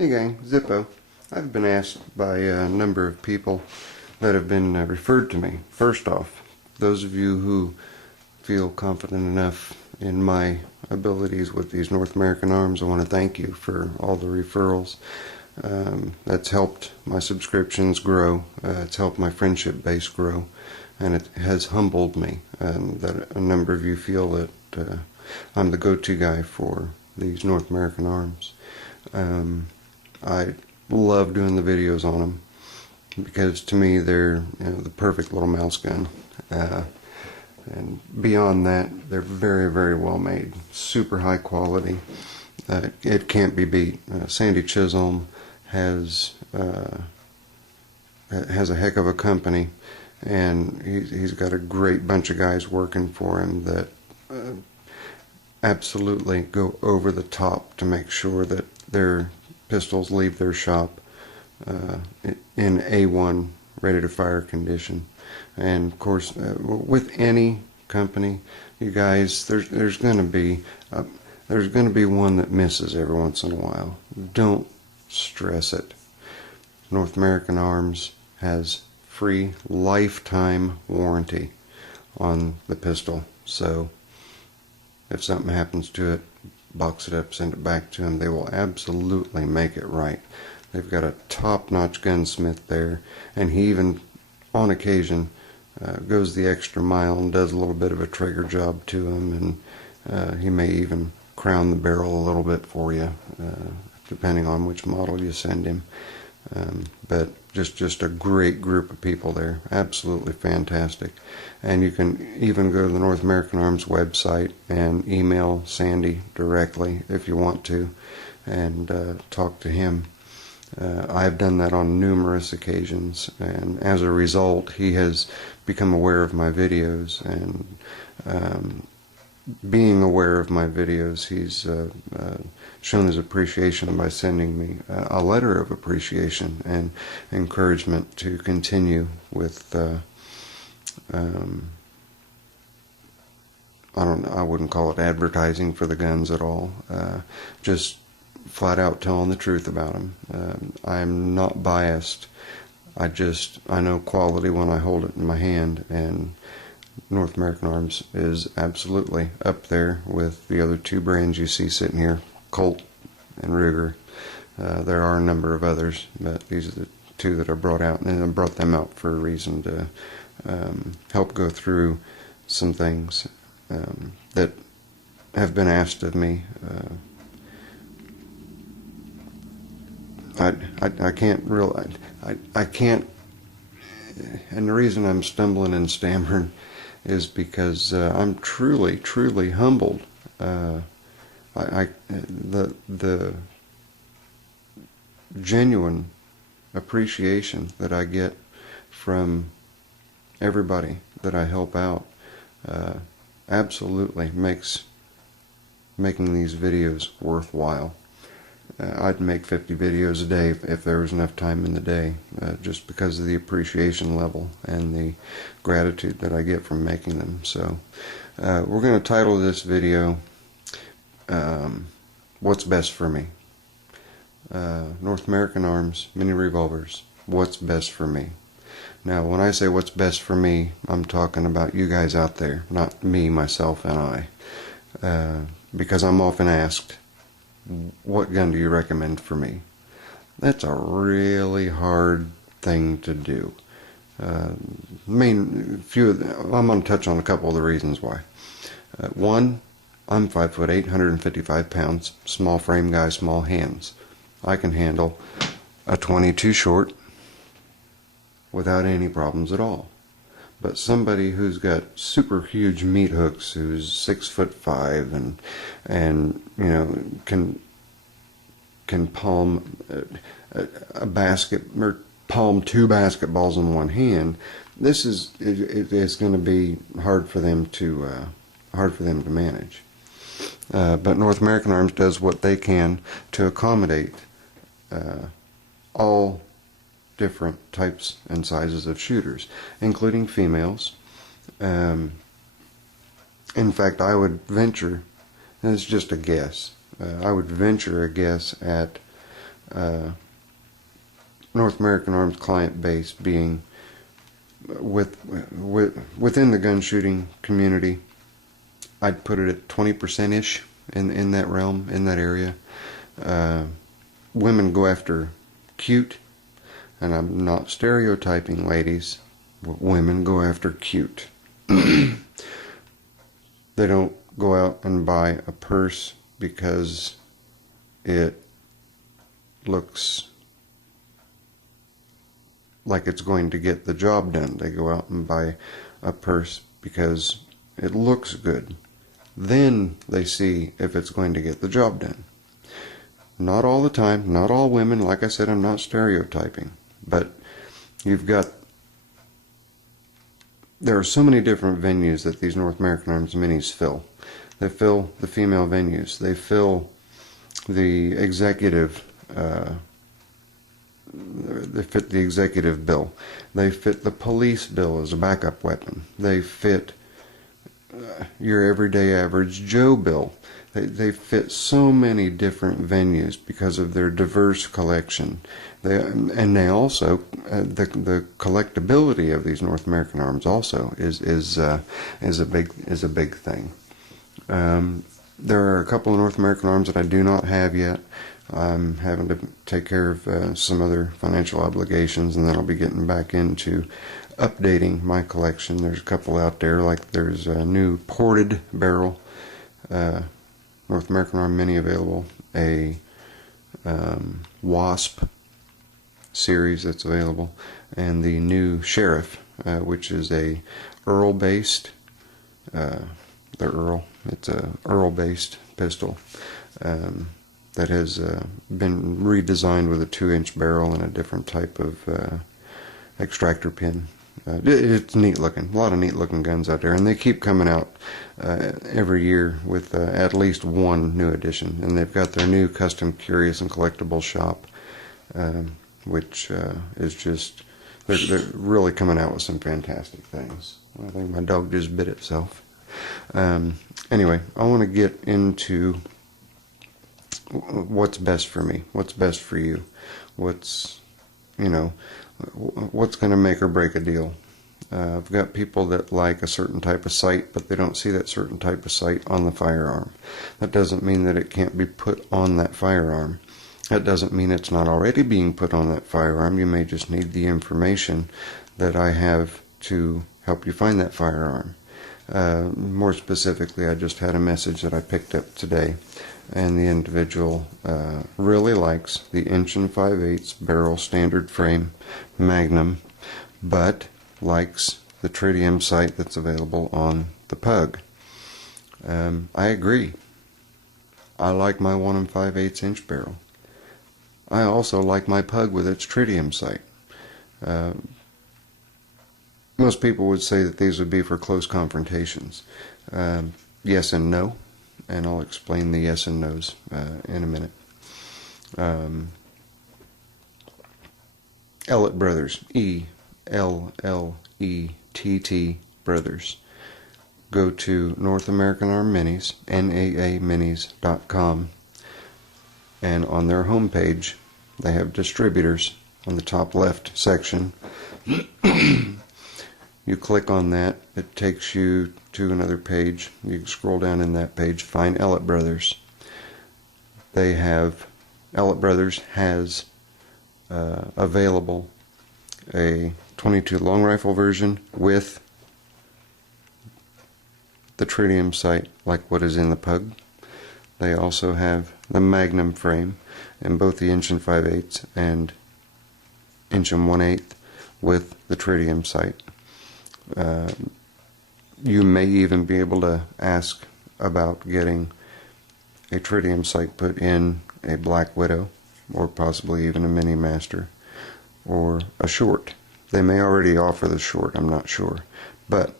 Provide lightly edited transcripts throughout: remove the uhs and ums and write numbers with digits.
Hey gang, Zippo. I've been asked by a number of people that have been referred to me. First off, those of you who feel confident enough in my abilities with these North American arms, I want to thank you for all the referrals. That's helped my subscriptions grow, it's helped my friendship base grow, and it has humbled me that a number of you feel that I'm the go-to guy for these North American arms. I love doing the videos on them because to me they're the perfect little mouse gun. And beyond that, they're very, very well made, super high quality. It can't be beat. Sandy Chisholm has a heck of a company, and he's got a great bunch of guys working for him that absolutely go over the top to make sure that their pistols leave their shop in A1 ready to fire condition. And of course, with any company, you guys, there's going to be one that misses every once in a while. Don't stress it. North American Arms has free lifetime warranty on the pistol, so if something happens to it, box it up, send it back to them. They will absolutely make it right. They've got a top-notch gunsmith there, and he even, on occasion, goes the extra mile and does a little bit of a trigger job to them, and he may even crown the barrel a little bit for you, depending on which model you send him. But just a great group of people there, absolutely fantastic. And you can even go to the North American Arms website and email Sandy directly if you want to, and talk to him. I've done that on numerous occasions, and as a result he has become aware of my videos, and being aware of my videos, he's shown his appreciation by sending me a letter of appreciation and encouragement to continue with I wouldn't call it advertising for the guns at all, just flat out telling the truth about them. I'm not biased. I know quality when I hold it in my hand, and North American Arms is absolutely up there with the other two brands you see sitting here, Colt and Ruger. There are a number of others, but these are the two that I brought out, and I brought them out for a reason, to help go through some things that have been asked of me. I can't realize, I can't, and the reason I'm stumbling and stammering is because I'm truly, truly humbled. The genuine appreciation that I get from everybody that I help out absolutely makes making these videos worthwhile. I'd make 50 videos a day if there was enough time in the day, just because of the appreciation level and the gratitude that I get from making them. So we're going to title this video What's Best for Me. North American Arms Mini Revolvers, what's best for me. Now when I say what's best for me, I'm talking about you guys out there, not me, myself, and I, because I'm often asked, what gun do you recommend for me? That's a really hard thing to do. I'm going to touch on a couple of the reasons why. One, I'm 5'8", 155 pounds, small frame guy, small hands. I can handle a 22 short without any problems at all. But somebody who's got super huge meat hooks, who's 6'5", and you know can palm a basket or palm two basketballs in one hand, it's going to be hard for them to manage. But North American Arms does what they can to accommodate all different types and sizes of shooters, including females. In fact, I would venture, and it's just a guess, I would venture a guess at North American Arms client base being within the gun shooting community, I'd put it at 20%-ish in that realm, in that area. Women go after cute, and I'm not stereotyping, ladies. Women go after cute. They don't go out and buy a purse because it looks like it's going to get the job done. They go out and buy a purse because it looks good. Then they see if it's going to get the job done. Not all the time, not all women. Like I said, I'm not stereotyping. But there are so many different venues that these North American Arms Minis fill. They fill the female venues. They fill the executive, they fit the executive bill. They fit the police bill as a backup weapon. They fit your everyday average Joe bill. They fit so many different venues because of their diverse collection. They also the collectability of these North American Arms also is a big thing. There are a couple of North American Arms that I do not have yet. I'm having to take care of some other financial obligations, and then I'll be getting back into updating my collection. There's a couple out there, like there's a new ported barrel North American Arm Mini available, a Wasp series that's available, and the new Sheriff, which is a Earl based it's a Earl based pistol that has been redesigned with a 2-inch barrel and a different type of extractor pin. It's neat looking. A lot of neat looking guns out there, and they keep coming out every year with at least one new edition. And they've got their new custom curious and collectible shop, which is just, they're really coming out with some fantastic things. I think my dog just bit itself. Anyway, I want to get into what's best for me, what's best for you, what's going to make or break a deal. I've got people that like a certain type of sight, but they don't see that certain type of sight on the firearm. That doesn't mean that it can't be put on that firearm. That doesn't mean it's not already being put on that firearm. You may just need the information that I have to help you find that firearm. More specifically, I just had a message that I picked up today, and the individual really likes the 1 5/8" barrel standard frame Magnum, but likes the tritium sight that's available on the Pug. I agree. I like my 1 5/8" barrel. I also like my Pug with its tritium sight. Most people would say that these would be for close confrontations. Yes and no, and I'll explain the yes and no's in a minute. Ellett Brothers, ELLETT Brothers. Go to North American Arm Minis, NAAMinis.com, and on their homepage they have distributors on the top left section. You click on that, it takes you to another page. You can scroll down in that page, find Ellett Brothers. Ellett Brothers has available a .22 long rifle version with the tritium sight like what is in the Pug. They also have the Magnum frame in both the 1 5/8" and 1 1/8" with the tritium sight. You may even be able to ask about getting a tritium sight put in a Black Widow, or possibly even a Mini Master, or a short. They may already offer the short, I'm not sure, but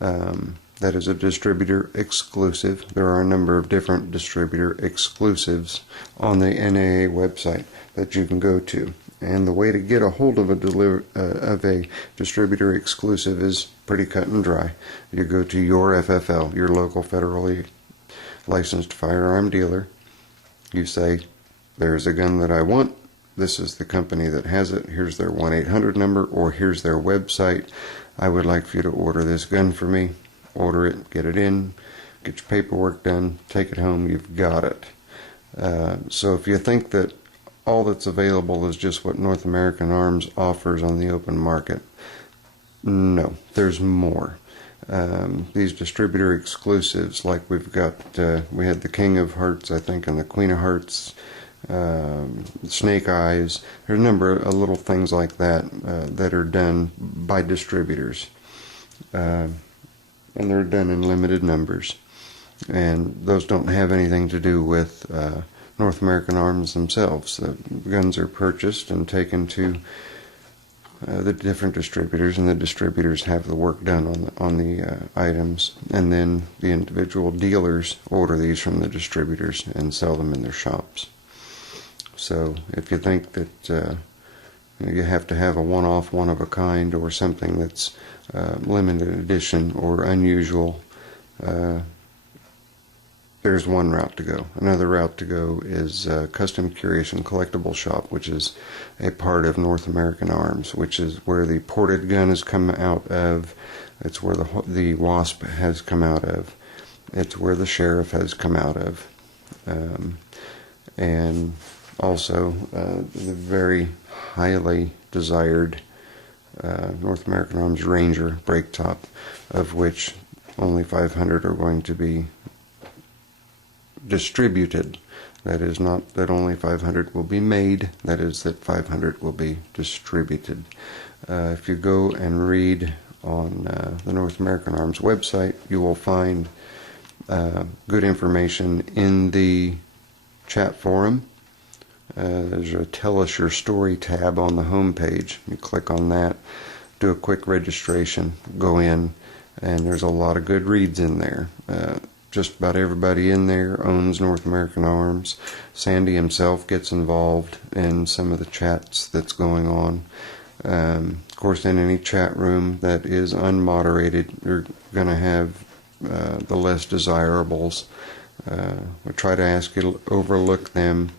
that is a distributor exclusive. There are a number of different distributor exclusives on the NAA website that you can go to. And the way to get a hold of a distributor exclusive is pretty cut and dry. You go to your FFL, your local federally licensed firearm dealer. You say, there's a gun that I want, this is the company that has it, here's their 1-800 number, or here's their website, I would like for you to order this gun for me. Order it, get it in, get your paperwork done, take it home, you've got it. So if you think that all that's available is just what North American Arms offers on the open market, no, there's more. These distributor exclusives, like we've got, we had the King of Hearts, I think, and the Queen of Hearts, Snake Eyes. There's a number of little things like that that are done by distributors, and they're done in limited numbers, and those don't have anything to do with North American Arms themselves. The guns are purchased and taken to the different distributors, and the distributors have the work done on the items, and then the individual dealers order these from the distributors and sell them in their shops. So if you think that you have to have a one-off, one-of-a-kind, or something that's limited edition or unusual, there's one route to go. Another route to go is Custom Curation Collectible Shop, which is a part of North American Arms, which is where the ported gun has come out of. It's where the Wasp has come out of. It's where the Sheriff has come out of. And also the very highly desired North American Arms Ranger brake top, of which only 500 are going to be distributed. That is not that only 500 will be made, that is that 500 will be distributed. If you go and read on the North American Arms website, you will find good information in the chat forum. There's a Tell Us Your Story tab on the home page. You click on that, do a quick registration, go in, and there's a lot of good reads in there. Just about everybody in there owns North American Arms. Sandy himself gets involved in some of the chats that's going on. Of course, in any chat room that is unmoderated, you're going to have the less desirables. We try to ask you to overlook them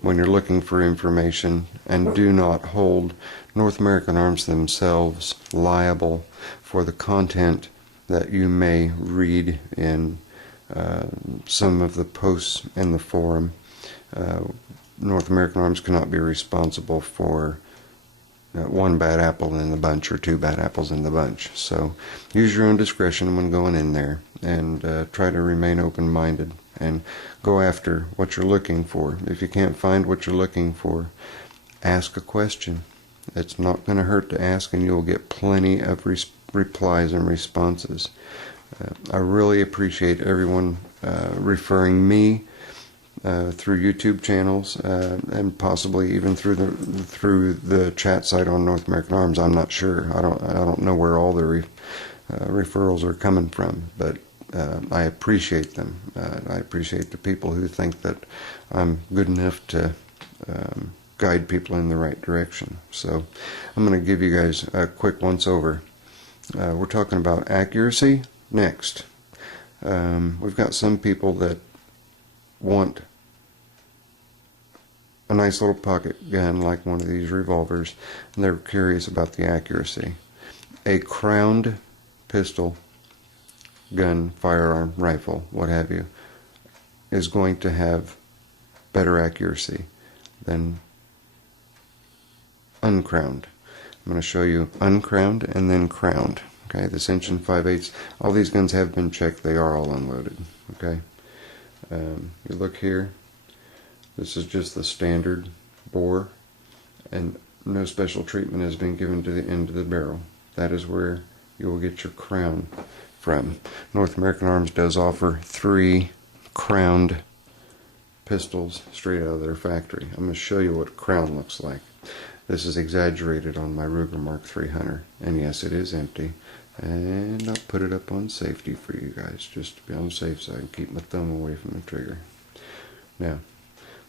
when you're looking for information, and do not hold North American Arms themselves liable for the content that you may read in some of the posts in the forum. North American Arms cannot be responsible for one bad apple in the bunch or two bad apples in the bunch. So use your own discretion when going in there, and try to remain open-minded and go after what you're looking for. If you can't find what you're looking for, ask a question. It's not going to hurt to ask, and you'll get plenty of replies and responses. I really appreciate everyone referring me through YouTube channels, and possibly even through the chat site on North American Arms. I'm not sure. I don't know where all the referrals are coming from, but I appreciate them. I appreciate the people who think that I'm good enough to guide people in the right direction. So I'm going to give you guys a quick once over. We're talking about accuracy next. We've got some people that want a nice little pocket gun like one of these revolvers, and they're curious about the accuracy. A crowned pistol, gun, firearm, rifle, what have you, is going to have better accuracy than uncrowned. I'm going to show you uncrowned and then crowned. Okay, the cinch and 5/8. All these guns have been checked. They are all unloaded. Okay, you look here. This is just the standard bore, and no special treatment has been given to the end of the barrel. That is where you will get your crown from. North American Arms does offer 3 crowned pistols straight out of their factory. I'm going to show you what a crown looks like. This is exaggerated on my Ruger Mark III Hunter, and yes, it is empty. And I'll put it up on safety for you guys, just to be on the safe side and keep my thumb away from the trigger. Now,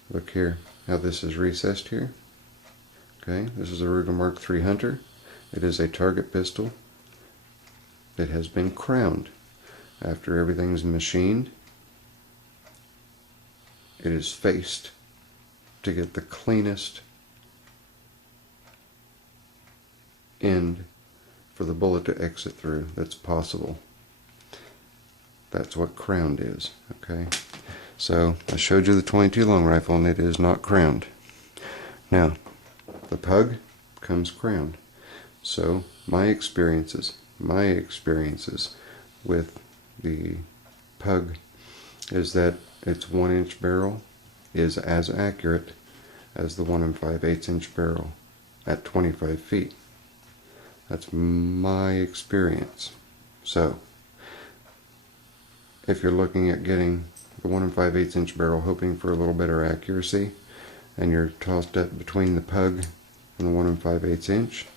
look here how this is recessed here. Okay, this is a Ruger Mark III Hunter. It is a target pistol that has been crowned. After everything's machined, it is faced to get the cleanest end for the bullet to exit through that's possible. That's what crowned is, okay? So I showed you the 22 long rifle, and it is not crowned. Now, the pug comes crowned. So my experiences with the pug is that its 1-inch barrel is as accurate as the 1 5/8 inch barrel at 25 feet. That's my experience. So if you're looking at getting the 1 5/8 inch barrel hoping for a little better accuracy, and you're tossed up between the pug and the 1 5/8 inch,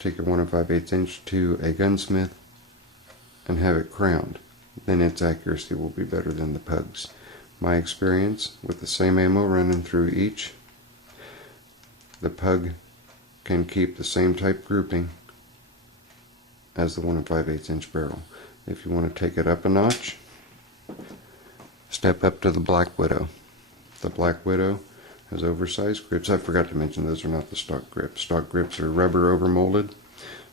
take your 1 5/8 inch to a gunsmith and have it crowned. Then its accuracy will be better than the pug's. My experience with the same ammo running through each, the pug can keep the same type grouping as the 1 5/8 inch barrel. If you want to take it up a notch, step up to the Black Widow. The Black Widow has oversized grips. I forgot to mention those are not the stock grips. Stock grips are rubber overmolded,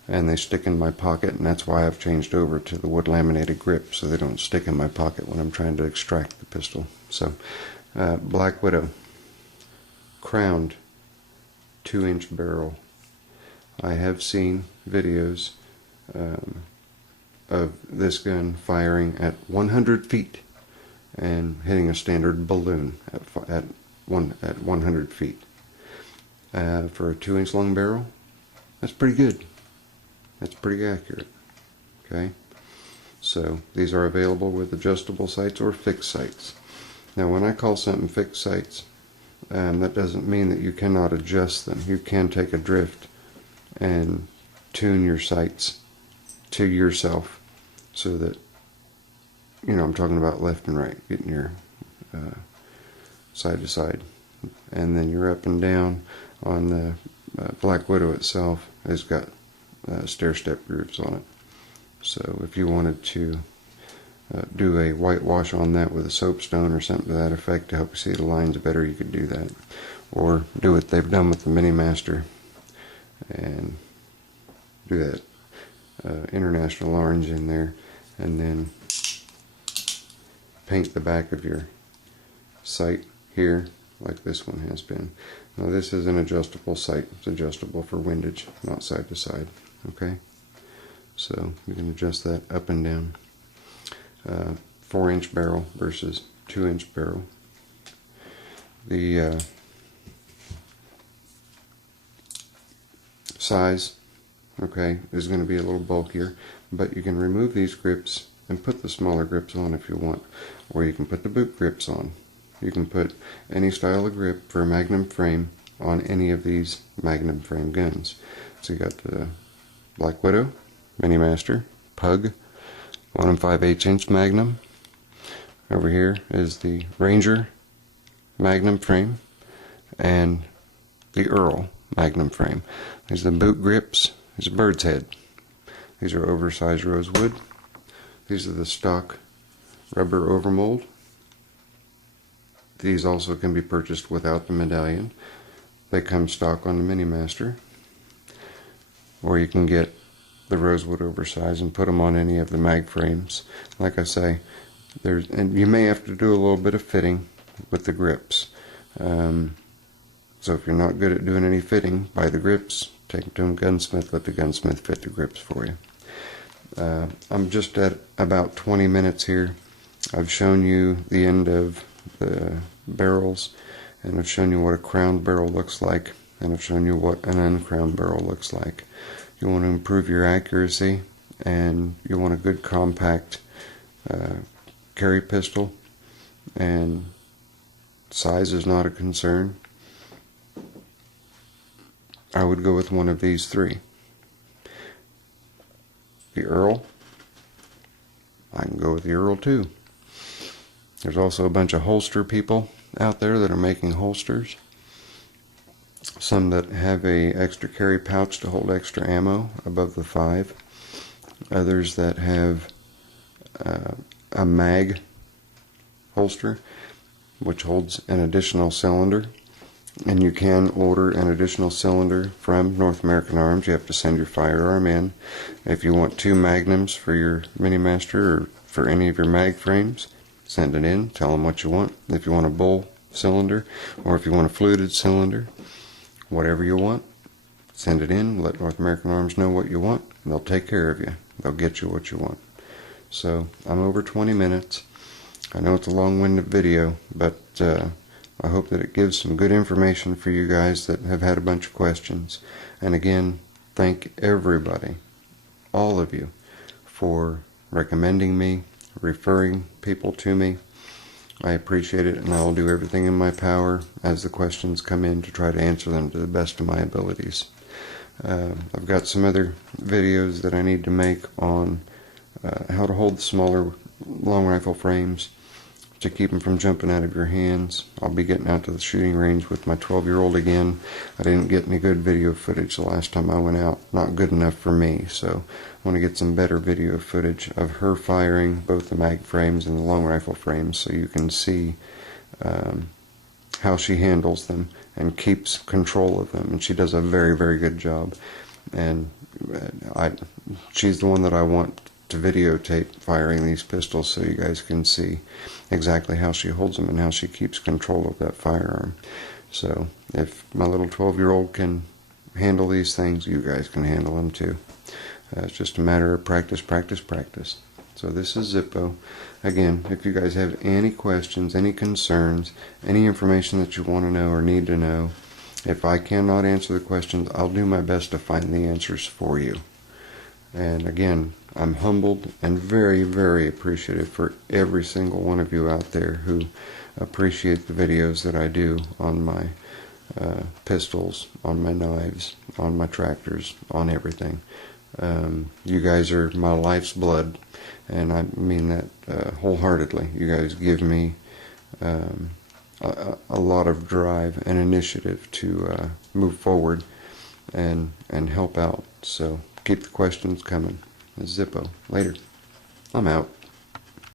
and they stick in my pocket, and that's why I've changed over to the wood laminated grip, so they don't stick in my pocket when I'm trying to extract the pistol. So Black Widow, crowned 2-inch barrel. I have seen videos of this gun firing at 100 feet and hitting a standard balloon at 100 feet. For a 2-inch long barrel, that's pretty good. That's pretty accurate. Okay, so these are available with adjustable sights or fixed sights. Now, when I call something fixed sights, that doesn't mean that you cannot adjust them. You can take a drift and tune your sights to yourself, so that, you know, I'm talking about left and right, getting your side to side, and then your up and down on the Black Widow itself has got stair-step grooves on it. So if you wanted to do a whitewash on that with a soapstone or something to that effect to help you see the lines better, you could do that, or do what they've done with the Mini Master and do that international orange in there, and then paint the back of your sight here like this one has been. Now, this is an adjustable sight. It's adjustable for windage, not side to side. Okay, so you can adjust that up and down. 4-inch barrel versus 2-inch barrel. The size, okay, is going to be a little bulkier, but you can remove these grips and put the smaller grips on if you want, or you can put the boot grips on. You can put any style of grip for a Magnum frame on any of these Magnum frame guns. So you got the Black Widow, Mini Master, Pug, 1 5/8 inch Magnum. Over here is the Ranger Magnum frame and the Earl Magnum frame. These are the boot grips. These are bird's head. These are oversized rosewood. These are the stock rubber overmold. These also can be purchased without the medallion. They come stock on the Mini Master. Or you can get the rosewood oversize and put them on any of the mag frames. Like I say, and you may have to do a little bit of fitting with the grips. So if you're not good at doing any fitting, buy the grips, take them to a gunsmith, let the gunsmith fit the grips for you. I'm just at about 20 minutes here. I've shown you the end of the barrels, and I've shown you what a crowned barrel looks like, and I've shown you what an uncrowned barrel looks like. You want to improve your accuracy, and you want a good compact carry pistol, and size is not a concern. I would go with one of these three. The Earl, I can go with the Earl too. There's also a bunch of holster people out there that are making holsters. Some that have a extra carry pouch to hold extra ammo above the 5. Others that have a mag holster which holds an additional cylinder. And you can order an additional cylinder from North American Arms. You have to send your firearm in. If you want 2 magnums for your Mini Master or for any of your mag frames, send it in. Tell them what you want. If you want a bull cylinder or if you want a fluted cylinder, whatever you want, send it in. Let North American Arms know what you want. And they'll take care of you. They'll get you what you want. So I'm over 20 minutes. I know it's a long-winded video, but I hope that it gives some good information for you guys that have had a bunch of questions. And again, thank everybody, all of you, for recommending me, referring people to me. I appreciate it, and I will do everything in my power as the questions come in to try to answer them to the best of my abilities. I've got some other videos that I need to make on how to hold the smaller long rifle frames to keep them from jumping out of your hands. I'll be getting out to the shooting range with my 12-year-old again. I didn't get any good video footage the last time I went out. Not good enough for me, so I want to get some better video footage of her firing both the mag frames and the long rifle frames so you can see how she handles them and keeps control of them. And she does a very, very good job. And she's the one that I want to videotape firing these pistols so you guys can see exactly how she holds them and how she keeps control of that firearm. So if my little 12-year-old can handle these things, you guys can handle them too. It's just a matter of practice, practice, practice. So this is Zippo. Again, if you guys have any questions, any concerns, any information that you want to know or need to know, if I cannot answer the questions, I'll do my best to find the answers for you. And again, I'm humbled and very, very appreciative for every single one of you out there who appreciate the videos that I do on my pistols, on my knives, on my tractors, on everything. You guys are my life's blood, and I mean that wholeheartedly. You guys give me a lot of drive and initiative to move forward and help out. So keep the questions coming. Zippo. Later. I'm out.